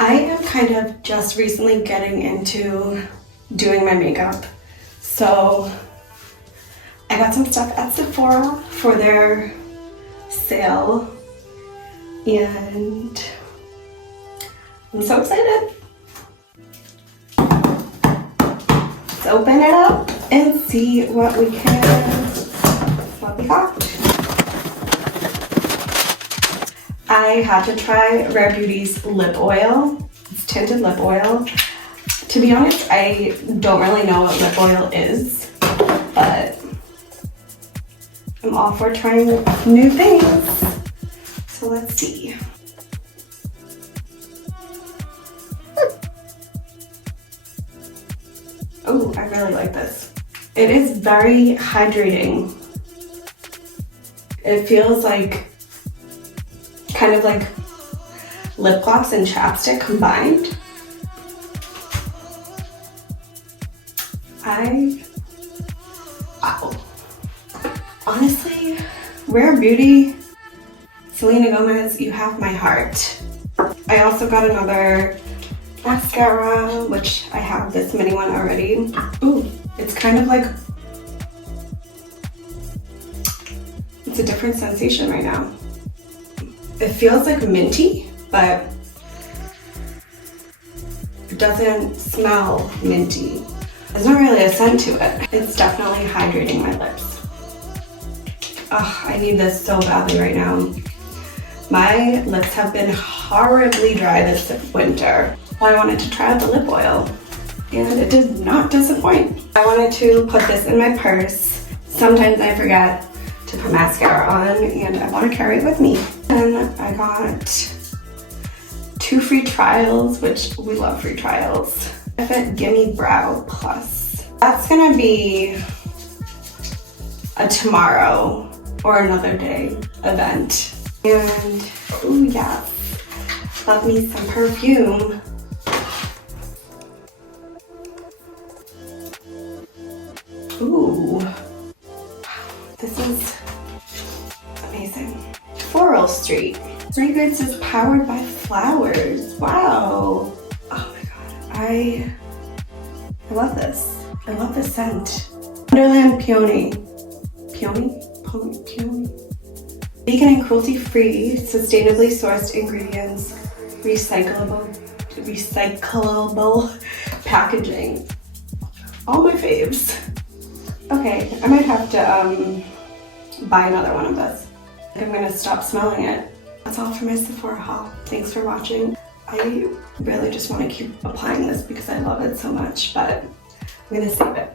I am kind of just recently getting into doing my makeup. So I got some stuff at Sephora for their sale and I'm so excited. Let's open it up and see what we got. I had to try Rare Beauty's lip oil. It's tinted lip oil. To be honest, I don't really know what lip oil is, but I'm all for trying new things. So let's see. Oh, I really like this. It is very hydrating. It feels like kind of like lip gloss and chapstick combined. Wow. Honestly, Rare Beauty, Selena Gomez, you have my heart. I also got another mascara, which I have this mini one already. Ooh, it's kind of like, it's a different sensation right now. It feels like minty, but it doesn't smell minty. There's not really a scent to it. It's definitely hydrating my lips. Ugh, I need this so badly right now. My lips have been horribly dry this winter. Well, I wanted to try out the lip oil, and it did not disappoint. I wanted to put this in my purse. Sometimes I forget to put mascara on, and I want to carry it with me. And I got 2 free trials, which we love free trials. Fit Gimme Brow Plus. That's gonna be a tomorrow or another day event. And ooh yeah, love me some perfume. Ooh, this is amazing. Floral Street. Fragrance is powered by flowers. Wow. Oh my god, I love this. I love this scent. Wonderland Peony. Peony? Peony? Vegan and cruelty-free, sustainably sourced ingredients, recyclable packaging. All my faves. Okay, I might have to buy another one of this. I'm gonna stop smelling it. That's all for my Sephora haul. Thanks for watching. I really just want to keep applying this because I love it so much, but I'm gonna save it.